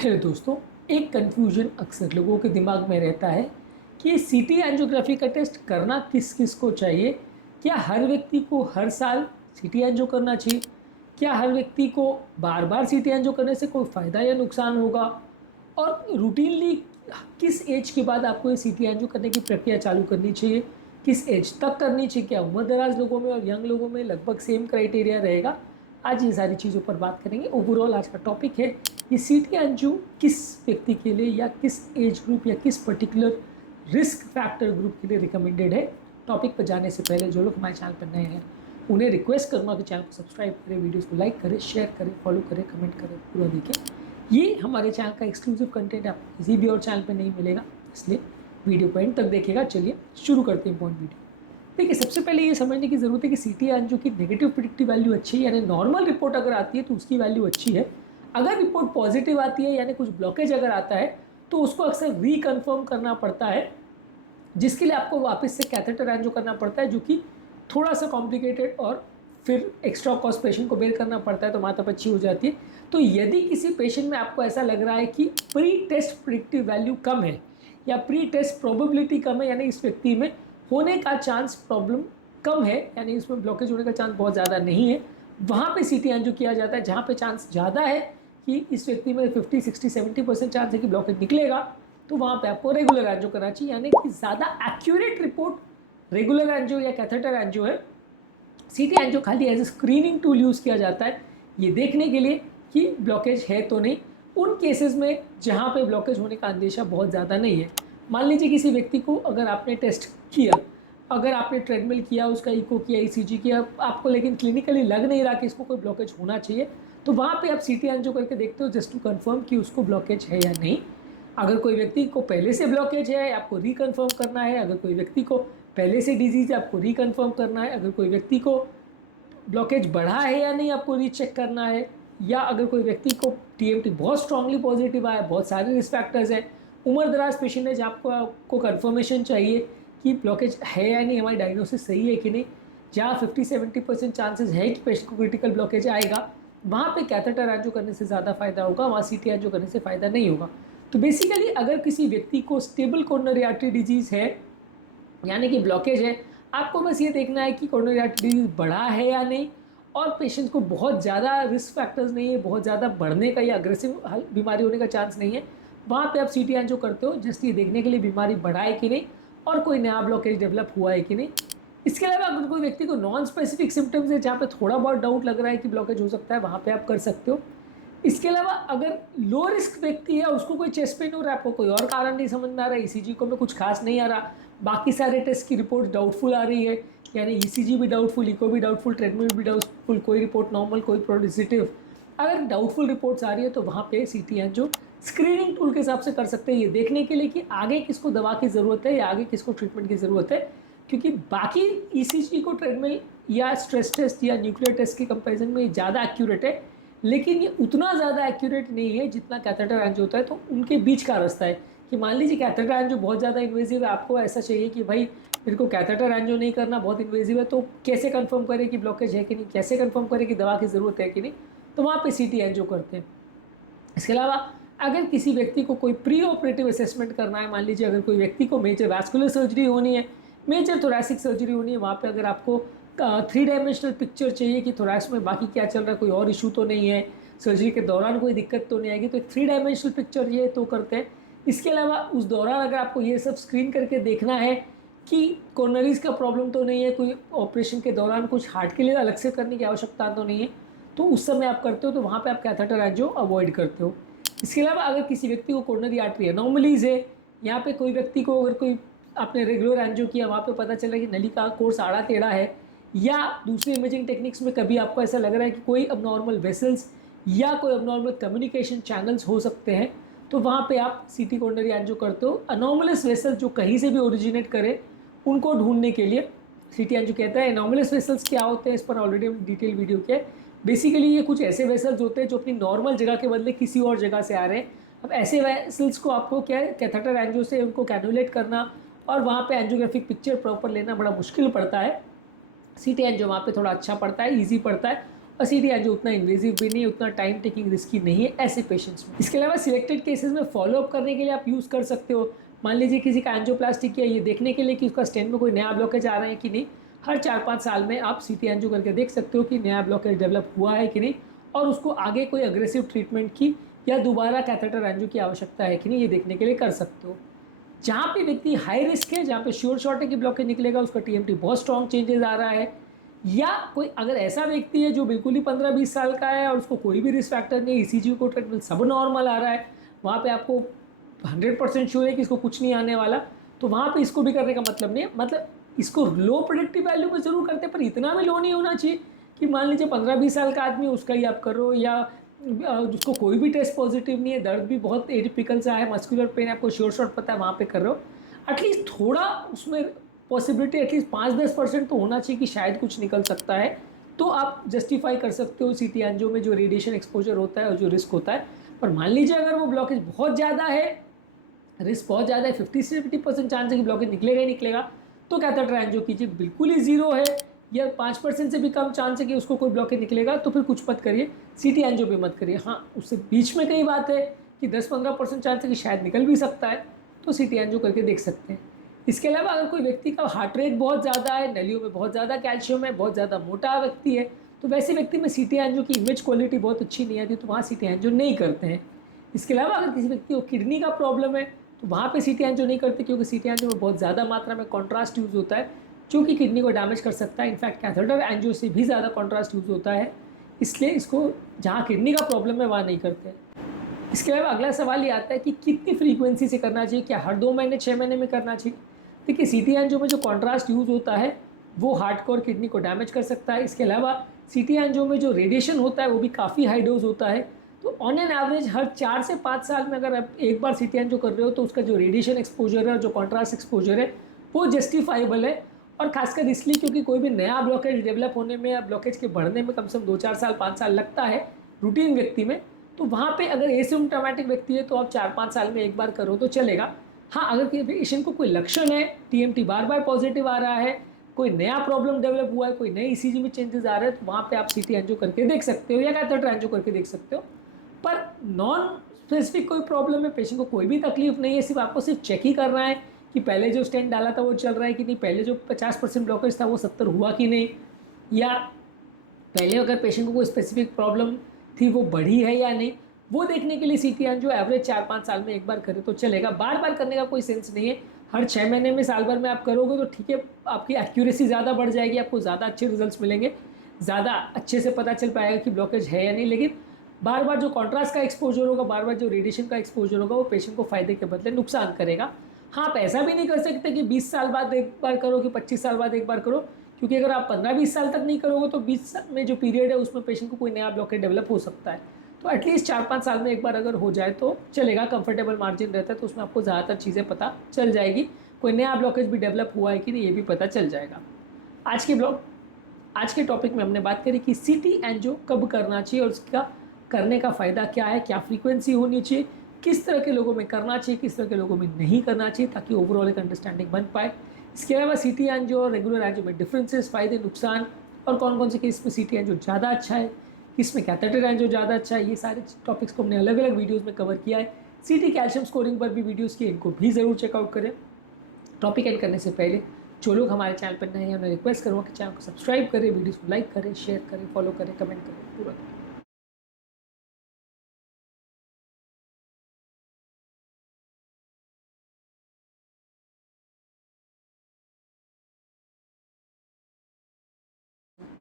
Hello दोस्तों, एक confusion अक्सर लोगों के दिमाग में रहता है कि सीटी एंजियोग्राफी का टेस्ट करना किस किस को चाहिए। क्या हर व्यक्ति को हर साल सीटी एंजियो करना चाहिए? क्या हर व्यक्ति को बार बार सीटी एंजियो करने से कोई फ़ायदा या नुकसान होगा? और रूटीनली किस एज के बाद आपको ये सीटी एंजियो करने की प्रक्रिया चालू करनी चाहिए? किस एज तक करनी चाहिए? क्या उम्र दराज लोगों में और यंग लोगों में लगभग सेम क्राइटेरिया रहेगा? आज ये सारी चीज़ों पर बात करेंगे। ओवरऑल आज का टॉपिक है ये सीटी एंजियो किस व्यक्ति के लिए या किस एज ग्रुप या किस पर्टिकुलर रिस्क फैक्टर ग्रुप के लिए रिकमेंडेड है। टॉपिक पर जाने से पहले जो लोग हमारे चैनल पर नए हैं उन्हें रिक्वेस्ट करूँगा कि चैनल को सब्सक्राइब करें, वीडियोस को लाइक करें, शेयर करें, फॉलो करें, कमेंट करें, पूरा देखें। ये हमारे चैनल का एक्सक्लूसिव कंटेंट आपको किसी भी और चैनल पर नहीं मिलेगा, इसलिए वीडियो को एंड तक देखिएगा। चलिए शुरू करते हैं पॉइंट वीडियो। देखिए, सबसे पहले ये समझने की ज़रूरत है कि सीटी एंजियो की नेगेटिव प्रिडिक्टिव वैल्यू अच्छी है, यानी नॉर्मल रिपोर्ट अगर आती है तो उसकी वैल्यू अच्छी है। अगर रिपोर्ट पॉजिटिव आती है यानी कुछ ब्लॉकेज अगर आता है तो उसको अक्सर रीकन्फर्म करना पड़ता है, जिसके लिए आपको वापस से कैथेटर एंजियो करना पड़ता है, जो कि थोड़ा सा कॉम्प्लिकेटेड और फिर एक्स्ट्रा कॉस्ट पेशेंट को बेयर करना पड़ता है, तो माथापच्ची हो जाती है। तो यदि किसी पेशेंट में आपको ऐसा लग रहा है कि प्री टेस्ट प्रिडिक्टिव वैल्यू कम है या प्री टेस्ट प्रोबेबिलिटी कम है, यानी इस व्यक्ति में होने का चांस प्रॉब्लम कम है, यानी इसमें ब्लॉकेज होने का चांस बहुत ज़्यादा नहीं है, वहाँ पे सीटी एंजियो किया जाता है। जहाँ पे चांस ज़्यादा है कि इस व्यक्ति में 50, 60, 70% चांस है कि ब्लॉकेज निकलेगा, तो वहाँ पे आपको रेगुलर एंजियो करना चाहिए, यानी कि ज़्यादा एक्यूरेट रिपोर्ट रेगुलर एंजियो या कैथेटर एंजियो है। सीटी एंजियो खाली as a screening tool use किया जाता है, ये देखने के लिए कि ब्लॉकेज है तो नहीं, उन केसेस में जहाँ पे ब्लॉकेज होने का अंदेशा बहुत ज़्यादा नहीं है। मान लीजिए किसी व्यक्ति को अगर आपने टेस्ट किया, अगर आपने ट्रेडमिल किया, उसका इको किया, ईसीजी किया, आपको लेकिन क्लिनिकली लग नहीं रहा कि इसको कोई ब्लॉकेज होना चाहिए, तो वहाँ पे आप सीटी एंजियो करके देखते हो जस्ट टू कंफर्म कि उसको ब्लॉकेज है या नहीं। अगर कोई व्यक्ति को पहले से ब्लॉकेज है, आपको रिकन्फर्म करना है। अगर कोई व्यक्ति को पहले से डिजीज़ है, आपको रिकन्फर्म करना है। अगर कोई व्यक्ति को ब्लॉकेज बढ़ा है या नहीं, आपको रीचेक करना है। या अगर कोई व्यक्ति को टीएमटी बहुत स्ट्रांगली पॉजिटिव आया, बहुत सारे रिस्क फैक्टर्स हैं, उम्र दराज पेशेंट है, जहाँ आपको कन्फर्मेशन चाहिए कि ब्लॉकेज है या नहीं, हमारी डायग्नोसिस सही है कि नहीं, जहाँ 50-70% चांसेस है कि पेशेंट को क्रिटिकल ब्लॉकेज आएगा, वहाँ पे कैथेटर एंजियो करने से ज़्यादा फायदा होगा, वहाँ सीटी एंजियो करने से फ़ायदा नहीं होगा। तो बेसिकली अगर किसी व्यक्ति को स्टेबल कोरोनरी आर्टरी डिजीज़ है, यानी कि ब्लॉकेज है, आपको बस ये देखना है कि कोरोनरी आर्टरी डिजीज बढ़ा है या नहीं, और पेशेंट को बहुत ज़्यादा रिस्क फैक्टर्स नहीं है, बहुत ज़्यादा बढ़ने का या अग्रेसिव बीमारी होने का चांस नहीं है, वहाँ पे आप सीटी एंजियो करते हो जस्ट ये देखने के लिए बीमारी बढ़ा है कि नहीं और कोई नया ब्लॉकेज डेवलप हुआ है कि नहीं। इसके अलावा अगर कोई व्यक्ति को नॉन स्पेसिफिक सिम्टम्स है, जहाँ पे थोड़ा बहुत डाउट लग रहा है कि ब्लॉकेज हो सकता है, वहाँ पे आप कर सकते हो। इसके अलावा अगर लो रिस्क व्यक्ति है, उसको कोई चेस्ट पेन हो रहा है, आपको कोई और कारण नहीं समझ में आ रहा है, ईसीजी को में कुछ खास नहीं आ रहा, बाकी सारे टेस्ट की रिपोर्ट डाउटफुल आ रही है, यानी ईसीजी भी डाउटफुल, इको भी डाउटफुल, ट्रेडमिल भी डाउटफुल, कोई रिपोर्ट नॉर्मल, कोई पॉजिटिव, अगर डाउटफुल रिपोर्ट्स आ रही है तो वहाँ पे सीटी एंजियो स्क्रीनिंग टूल के हिसाब से कर सकते हैं, ये देखने के लिए कि आगे किसको दवा की ज़रूरत है या आगे किसको ट्रीटमेंट की ज़रूरत है। क्योंकि बाकी ईसीजी को ट्रेडमिल या स्ट्रेस टेस्ट या न्यूक्लियर टेस्ट के कंपैरिजन में ज़्यादा एक्यूरेट है, लेकिन ये उतना ज़्यादा एक्यूरेट नहीं है जितना कैथेटर एंजियो होता है। तो उनके बीच का रास्ता है कि मान लीजिए कैथेटर एंजियो बहुत ज़्यादा इन्वेजिव है, आपको ऐसा चाहिए कि भाई मेरे को कैथेटर एंजियो नहीं करना, बहुत इन्वेजिव है, तो कैसे कंफर्म करें कि ब्लॉकेज है कि नहीं, कैसे कंफर्म करें कि दवा की ज़रूरत है कि नहीं, तो वहाँ पे सीटी एंजियो करते हैं। इसके अलावा अगर किसी व्यक्ति को कोई प्री ऑपरेटिव असेसमेंट करना है, मान लीजिए अगर कोई व्यक्ति को मेजर वैस्कुलर सर्जरी होनी है, मेजर थोरैसिक सर्जरी होनी है, वहाँ पे अगर आपको 3 डायमेंशनल पिक्चर चाहिए कि थोरैक्स में बाकी क्या चल रहा है, कोई और इशू तो नहीं है, सर्जरी के दौरान कोई दिक्कत तो नहीं आएगी, तो एक 3 डायमेंशनल पिक्चर ये तो करते हैं। इसके अलावा उस दौरान अगर आपको ये सब स्क्रीन करके देखना है कि कोरोनरीज का प्रॉब्लम तो नहीं है, कोई ऑपरेशन के दौरान कुछ हार्ट के लिए अलग से करने की आवश्यकता तो नहीं है, तो उस समय आप करते हो, तो वहाँ पे आप कैथेटर एंजियो अवॉइड करते हो। इसके अलावा अगर किसी व्यक्ति को कोरोनरी आर्टरी एनोमलीज है, यहाँ पे कोई व्यक्ति को अगर कोई आपने रेगुलर एंजियो किया, वहाँ पे पता चला कि नली का कोर्स आड़ा टेढ़ा है, या दूसरी इमेजिंग टेक्निक्स में कभी आपको ऐसा लग रहा है कि कोई अबनॉर्मल वेसल्स या कोई अबनॉर्मल कम्युनिकेशन चैनल्स हो सकते हैं, तो वहाँ पे आप सीटी कोरोनरी एंजियो करते हो। अनोमलस वेसल जो कहीं से भी ओरिजिनेट करे, उनको ढूंढने के लिए सीटी एंजियो कहता है। एनोमलस वेसल्स क्या होते हैं, इस पर ऑलरेडी हम डिटेल वीडियो किया है। बेसिकली ये कुछ ऐसे वेसल्स होते हैं जो अपनी नॉर्मल जगह के बदले किसी और जगह से आ रहे हैं। अब ऐसे वेसल्स को आपको क्या है, कैथेटर एंजियो से उनको कैनुलेट करना और वहाँ पे एंजियोग्राफिक पिक्चर प्रॉपर लेना बड़ा मुश्किल पड़ता है। सीटी एंजियो वहाँ पे थोड़ा अच्छा पड़ता है, ईजी पड़ता है, और सीटी एंजियो उतना इन्वेजिव भी नहीं, उतना टाइम टेकिंग रिस्की नहीं है ऐसे पेशेंट्स में। इसके अलावा सिलेक्टेड केसेस में फॉलोअप करने के लिए आप यूज़ कर सकते हो। मान लीजिए किसी का एंजियोप्लास्टी किया, ये देखने के लिए कि उसका स्टेंट में कोई नया ब्लॉकेज आ रहा है कि नहीं, हर 4-5 साल में आप सीटी एंजियो करके देख सकते हो कि नया ब्लॉकेज डेवलप हुआ है कि नहीं, और उसको आगे कोई अग्रेसिव ट्रीटमेंट की या दोबारा कैथेटर एंजियो की आवश्यकता है कि नहीं, ये देखने के लिए कर सकते हो। जहाँ पे व्यक्ति हाई रिस्क है, जहाँ पे श्योर शॉट है कि ब्लॉकेज निकलेगा, उसका टीएमटी बहुत स्ट्रॉन्ग चेंजेस आ रहा है, या कोई अगर ऐसा व्यक्ति है जो बिल्कुल ही 15-20 साल का है और उसको कोई भी रिस्क फैक्टर नहीं, ईसीजी को ट्रीटमेंट सब नॉर्मल आ रहा है, वहाँ पे आपको 100% श्योर है कि इसको कुछ नहीं आने वाला, तो वहाँ पे इसको भी करने का मतलब नहीं है। मतलब इसको लो प्रोडक्टिव वैल्यू में ज़रूर करते हैं, पर इतना भी लो नहीं होना चाहिए कि मान लीजिए 15-20 साल का आदमी उसका ही आप करो, या उसको कोई भी टेस्ट पॉजिटिव नहीं है, दर्द भी बहुत एटिपिकल सा है, मस्कुलर पेन आपको श्योर शॉट पता है, वहाँ पे कर रहे हो। एटलीस्ट थोड़ा उसमें पॉसिबिलिटी एटलीस्ट 5-10% तो होना चाहिए कि शायद कुछ निकल सकता है, तो आप जस्टिफाई कर सकते हो सीटी एंजियो में जो रेडिएशन एक्सपोजर होता है और जो रिस्क होता है। पर मान लीजिए अगर वो ब्लॉकेज बहुत ज़्यादा है, रिस्क बहुत ज़्यादा है, 50-50% चांस है कि ब्लॉकेज निकलेगा ही निकलेगा, तो कैथेटर एंजियो कीजिए। बिल्कुल ही जीरो है या 5% से भी कम चांस है कि उसको कोई ब्लॉकेज निकलेगा, तो फिर कुछ मत करिए, सीटी एंजियो भी मत करिए। हाँ, उससे बीच में कई बात है कि 10-15% चांस है कि शायद निकल भी सकता है, तो सीटी एंजियो करके देख सकते हैं। इसके अलावा अगर कोई व्यक्ति का हार्ट रेट बहुत ज़्यादा है, नलियों में बहुत ज़्यादा कैल्शियम है, बहुत ज़्यादा मोटा व्यक्ति है, तो वैसे व्यक्ति में सीटी एंजियो की इमेज क्वालिटी बहुत अच्छी नहीं आती, तो वहाँ सीटी एंजियो नहीं करते हैं। इसके अलावा अगर किसी व्यक्ति को किडनी का प्रॉब्लम है, तो वहाँ पे सीटी एंजियो नहीं करते, क्योंकि सीटी एंजियो में बहुत ज़्यादा मात्रा में कॉन्ट्रास्ट यूज़ होता है, जो कि किडनी को डैमेज कर सकता है। इनफैक्ट कैथेटर एंजियो से भी ज़्यादा कॉन्ट्रास्ट यूज़ होता है, इसलिए इसको जहाँ किडनी का प्रॉब्लम है वहाँ नहीं करते। इसके अलावा अगला सवाल ये आता है कि कितनी फ्रीक्वेंसी से करना चाहिए, क्या हर 2 महीने 6 महीने में करना चाहिए। देखिए, सीटी एंजियो में जो कॉन्ट्रास्ट यूज़ होता है वो हार्डकोर किडनी को डैमेज कर सकता है। इसके अलावा सीटी एंजियो में जो रेडिएशन होता है वो भी काफ़ी हाई डोज होता है, तो ऑन एन एवरेज हर 4 से 5 साल में अगर आप एक बार सीटी एंजियो कर रहे हो, तो उसका जो रेडिएशन एक्सपोजर है और जो कॉन्ट्रास्ट एक्सपोजर है वो जस्टिफाइबल है। और खासकर इसलिए क्योंकि कोई भी नया ब्लॉकेज डेवलप होने में या ब्लॉकेज के बढ़ने में कम से कम 2-4 साल 5 साल लगता है रूटीन व्यक्ति में, तो वहाँ पे अगर एसिम्प्टोमेटिक व्यक्ति है तो आप 4-5 साल में एक बार करो तो चलेगा। हाँ, अगर पेशेंट को कोई लक्षण है, टीएमटी बार बार पॉजिटिव आ रहा है, कोई नया प्रॉब्लम डेवलप हुआ है, कोई नई ईसीजी में चेंजेस आ रहे हैं, तो वहाँ पे आप सीटी एंजियो करके देख सकते हो या कैथेटर एंजियो करके देख सकते हो। पर नॉन स्पेसिफिक कोई प्रॉब्लम है, पेशेंट को कोई भी तकलीफ नहीं है, सिर्फ आपको सिर्फ चेक ही करना है कि पहले जो स्टेंट डाला था वो चल रहा है कि नहीं, पहले जो 50% ब्लॉकेज था वो 70 हुआ कि नहीं, या पहले अगर पेशेंट को कोई स्पेसिफिक प्रॉब्लम थी वो बढ़ी है या नहीं, वो देखने के लिए सीटी एंजियो एवरेज 4-5 साल में एक बार करे तो चलेगा। बार बार करने का कोई सेंस नहीं है। हर 6 महीने में, साल भर में आप करोगे तो ठीक है, आपकी एक्यूरेसी ज़्यादा बढ़ जाएगी, आपको ज़्यादा अच्छे रिजल्ट्स मिलेंगे, ज़्यादा अच्छे से पता चल पाएगा कि ब्लॉकेज है या नहीं। लेकिन बार बार जो कॉन्ट्रास्ट का एक्सपोजर होगा, बार बार जो रेडिएशन का एक्सपोजर होगा, वो पेशेंट को फ़ायदे के बदले नुकसान करेगा। हाँ, आप ऐसा भी नहीं कर सकते कि 20 साल बाद एक बार करो कि 25 साल बाद एक बार करो, क्योंकि अगर आप 15-20 साल तक नहीं करोगे तो 20 साल में जो पीरियड है उसमें पेशेंट को कोई नया ब्लॉकेज डेवलप हो सकता है। तो एटलीस्ट 4-5 साल में एक बार अगर हो जाए तो चलेगा, कंफर्टेबल मार्जिन रहता है, तो उसमें आपको ज़्यादातर चीज़ें पता चल जाएगी, कोई नया ब्लॉकेज भी डेवलप हुआ है कि नहीं ये भी पता चल जाएगा। आज के टॉपिक में हमने बात करी कि सीटी एंजियो कब करना चाहिए और उसका करने का फ़ायदा क्या है, क्या फ्रीक्वेंसी होनी चाहिए, किस तरह के लोगों में करना चाहिए, किस तरह के लोगों में नहीं करना चाहिए, ताकि ओवरऑल एक अंडरस्टैंडिंग बन पाए। इसके अलावा सीटी एंजियो और रेगुलर एंजियो में डिफरेंसेस, फ़ायदे, नुकसान, और कौन कौन से केस में सीटी एंजियो ज़्यादा अच्छा है, किसमें कैथेटर एंजियो ज़्यादा अच्छा है, ये सारे टॉपिक्स को हमने अलग अलग वीडियोज़ में कवर किया है। सीटी कैल्शियम स्कोरिंग पर भी वीडियोज़ की, इनको भी ज़रूर चेकआउट करें। टॉपिक एंड करने से पहले जो लोग हमारे चैनल पर नए हैं उन्हें रिक्वेस्ट करूँगा कि चैनल को सब्सक्राइब करें, वीडियोज़ को लाइक करें, शेयर करें, फॉलो करें, कमेंट करें, पूरा करें।